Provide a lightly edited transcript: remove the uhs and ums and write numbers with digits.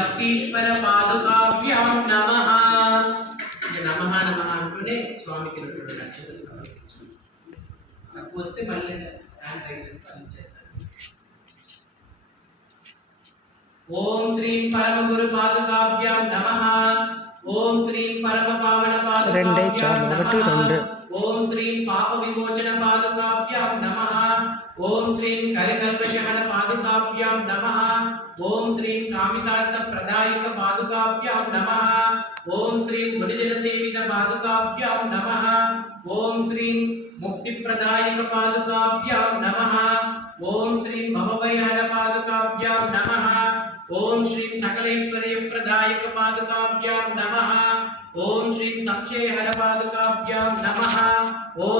భక్తీశ్వర పాదుకాభ్యాం నమః. నమః నమః అంటూనే స్వామికి రెండు అక్షతలు సమర్పించాం. తక్కువ వస్తే మళ్ళీ హ్యాండ్ రైజ్ చేసి అందించేస్తాను. ఓం శ్రీ పరమ గురు పాదుకాభ్యాం నమః. ఓం శ్రీ పరమ పావన పాదుకాభ్యాం నమః. ఓం శ్రీ పాప విమోచన పాదుకాభ్యాం నమః. ఓం శ్రీ కలికల్పశమన పాదుకాభ్యాం నమః. ఓం శ్రీ కామితార్థ ప్రదాయక పాదుకాభ్యాం నమః. ఓం శ్రీ మునిజన సేవిత పాదుకాభ్యాం నమః. ఓం శ్రీ ముక్తి ప్రదాయక పాదుకాభ్యాం నమః. ఓం శ్రీ భవభయహర పాదుకాభ్యాం నమః. ఓం శ్రీ సకలేశ్వర్య ప్రదాయక పాదుకాభ్యాం నమః. ఓం శ్రీ సంశయహర పాదుకాభ్యాం నమః. ఓం